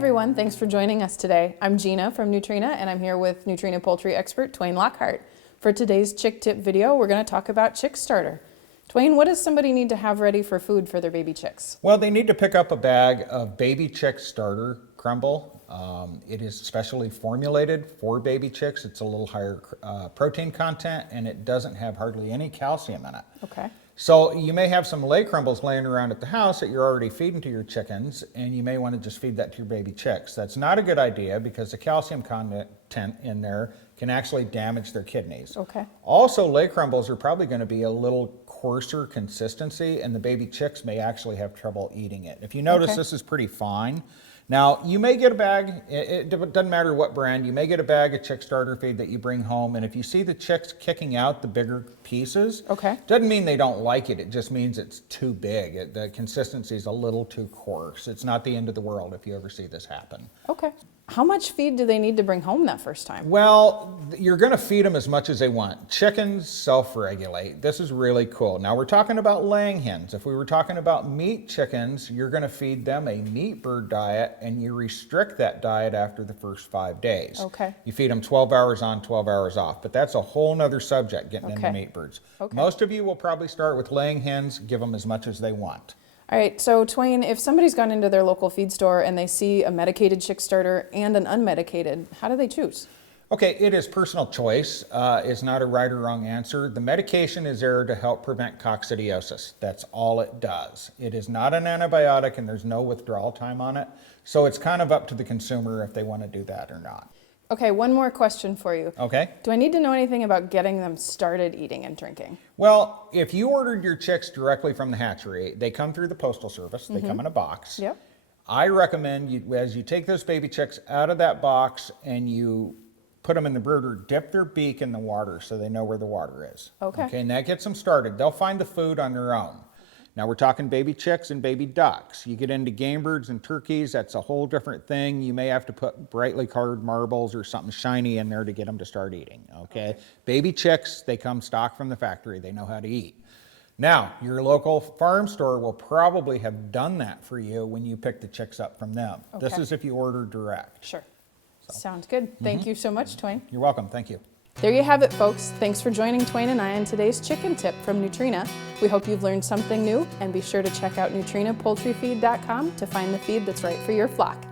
everyone, thanks for joining us today. I'm Gina from Nutrena, and I'm here with Nutrena poultry expert Twain Lockhart. For today's chick tip video, we're going to talk about Chick Starter. Twain, what does somebody need to have ready for food for their baby chicks? Well, they need to pick up a bag of Baby Chick Starter crumble. It is specially formulated for baby chicks. It's a little higher protein content, and it doesn't have hardly any calcium in it. Okay. So you may have some lay crumbles laying around at the house that you're already feeding to your chickens, and you may want to just feed that to your baby chicks. That's not a good idea because the calcium content in there can actually damage their kidneys. Okay. Also, lay crumbles are probably going to be a little coarser consistency, and the baby chicks may actually have trouble eating it. If you notice, this is pretty fine. Now, you may get a bag, it doesn't matter what brand, you may get a bag of Chick Starter feed that you bring home, and if you see the chicks kicking out the bigger pieces, doesn't mean they don't like it, it just means it's too big. The consistency is a little too coarse. It's not the end of the world if you ever see this happen. Okay. How much feed do they need to bring home that first time? Well, you're going to feed them as much as they want. Chickens self-regulate. This is really cool. Now we're talking about laying hens. If we were talking about meat chickens, you're going to feed them a meat bird diet, and you restrict that diet after the first 5 days. Okay. You feed them 12 hours on, 12 hours off, but that's a whole nother subject, getting into meat birds. Most of you will probably start with laying hens, give them as much as they want. All right, so Twain, if somebody's gone into their local feed store and they see a medicated Chick Starter and an unmedicated, how do they choose? Okay, it is personal choice. It's not a right or wrong answer. The medication is there to help prevent coccidiosis. That's all it does. It is not an antibiotic, and there's no withdrawal time on it. So it's kind of up to the consumer if they want to do that or not. Okay, one more question for you. Okay. Do I need to know anything about getting them started eating and drinking? Well, if you ordered your chicks directly from the hatchery, they come through the Postal Service. They come in a box. Yep. I recommend as you take those baby chicks out of that box and you put them in the brooder, dip their beak in the water so they know where the water is. Okay, and that gets them started. They'll find the food on their own. Now we're talking baby chicks and baby ducks. You get into game birds and turkeys, that's a whole different thing. You may have to put brightly colored marbles or something shiny in there to get them to start eating, okay? Baby chicks, they come stock from the factory. They know how to eat. Now, your local farm store will probably have done that for you when you pick the chicks up from them. This is if you order direct. Sure. Sounds good. Thank you so much, Twain. You're welcome. Thank you. There you have it, folks. Thanks for joining Twain and I on today's chicken tip from Nutrena. We hope you've learned something new, and be sure to check out NutrenaPoultryFeed.com to find the feed that's right for your flock.